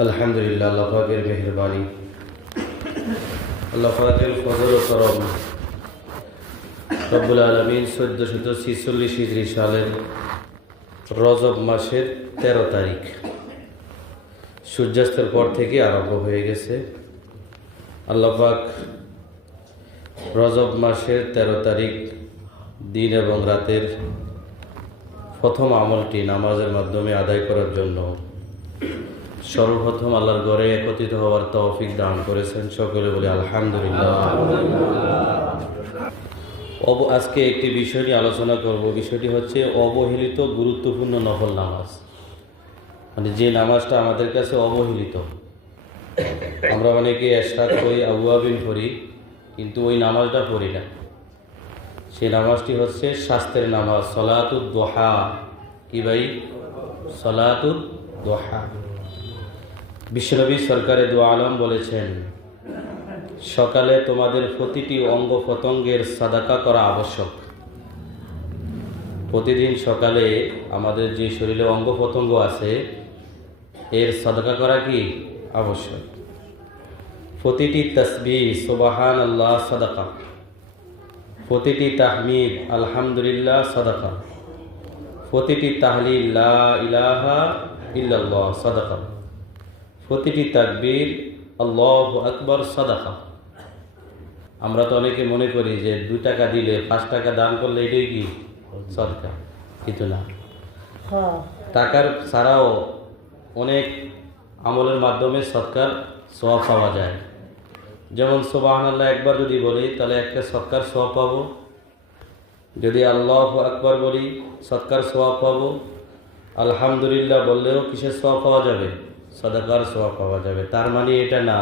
আলহামদুলিল্লাহ, আল্লাহ পাকের মেহেরবানি, আল্লাহ পাকের ফজল ও করম। রব্বুল আলামিন 1446 হিজরি সালের রজব মাসের 13 তারিখ সূর্যাস্তের পর থেকে আরম্ভ হয়ে গেছে। আল্লাহ পাক রজব মাসের 13 তারিখ দিন এবং রাতের প্রথম আমলটি নামাজের মাধ্যমে আদায় করার জন্য সর্বপ্রথম আল্লাহর ঘরে একত্রিত হওয়ার তৌফিক দান করেছেন। সকলে বলে আলহামদুলিল্লাহ। আজকে একটি বিষয় নিয়ে আলোচনা করব। বিষয়টি হচ্ছে অবহেলিত গুরুত্বপূর্ণ নফল নামাজ, মানে যে নামাজটা আমাদের কাছে অবহেলিত। আমরা অনেকে এশরাক করি, আউয়াবিন পড়ি, কিন্তু ওই নামাজটা পড়ি না। সেই নামাজটি হচ্ছে স্বাস্থ্যের নামাজ, সলাতুদ দোহা। কি ভাই? সলাতুদ দোহা। বিশ্বনবী সরকারে দু আলম বলেছেন, সকালে তোমাদের প্রতিটি অঙ্গ প্রত্যঙ্গের সাদাকা করা আবশ্যক। প্রতিদিন সকালে আমাদের যে শরীরে অঙ্গ প্রত্যঙ্গ আছে এর সাদাকা করা কি আবশ্যক। প্রতিটি তাসবিহ সুবহানাল্লাহ সাদাকা, প্রতিটি তাহমিদ আলহামদুলিল্লাহ সাদাকা, প্রতিটি তাহলিল লা ইলাহা ইল্লাল্লাহ সাদাকা, প্রতিটি তাকবীর আল্লাহু আকবার সাদাকা। আমরা তো অনেকে মনে করি যে 2 টাকা দিলে 5 টাকা দান করলে এটাই কি সাদকা, কিন্তু না। টাকার ছাড়াও অনেক আমলের মাধ্যমে সদকার সওয়াব পাওয়া যায়। যেমন সুবহানাল্লাহ একবার যদি বলি তাহলে একটা সদকার সওয়াব পাবো, যদি আল্লাহু আকবার বলি সদকার সওয়াব পাবো, আলহামদুলিল্লাহ বললেও কিসের সওয়াব পাওয়া যাবে? সাদাকার সওয়াব পাওয়া যাবে। তার মানে এটা না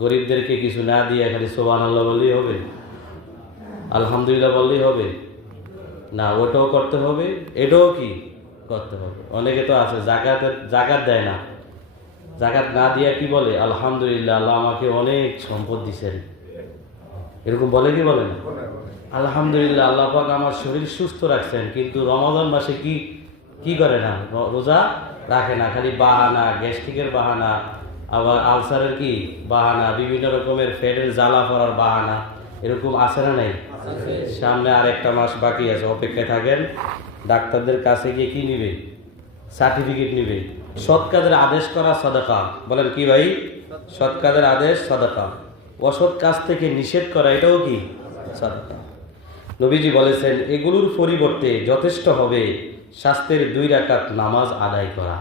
গরিবদেরকে কিছু না দিয়ে খালি সুবহানাল্লাহ বললেই হবে, আলহামদুলিল্লাহ বললেই হবে না, ওটাও করতে হবে, এটাও কি করতে হবে। অনেকে তো আছে জাকাত দেয় না, জাকাত না দিয়ে কি বলে? আলহামদুলিল্লাহ, আল্লাহ আমাকে অনেক সম্পদ দিছেন, এরকম বলে কি বলেন? আলহামদুলিল্লাহ, আল্লাহ পাক আমার শরীর সুস্থ রাখছেন, কিন্তু রমাদান মাসে কি করে না? রোজা রাখে না, খালি বাহানা, গ্যাস্ট্রিকের বাহানা, আবার আলসারের কি বাহানা, বিভিন্ন রকমের ফ্যাটের জ্বালা পড়ার বাহানা। এরকম আছে না নাই? সামনে আর একটা মাস বাকি আছে, অপেক্ষায় থাকেন। ডাক্তারদের কাছে গিয়ে কি নিবে? সার্টিফিকেট নিবে। সৎ কাজের আদেশ করা সাদাকা। বলেন কি ভাই? সৎ কাজের আদেশ সাদাকা। অসৎ কাজ থেকে নিষেধ করা, এটাও কি সাদাকা। নবীজি বলেছেন, এগুলোর পরিবর্তে যথেষ্ট হবে স্বাস্থ্যের 2 রাকাত নামাজ আদায় করা।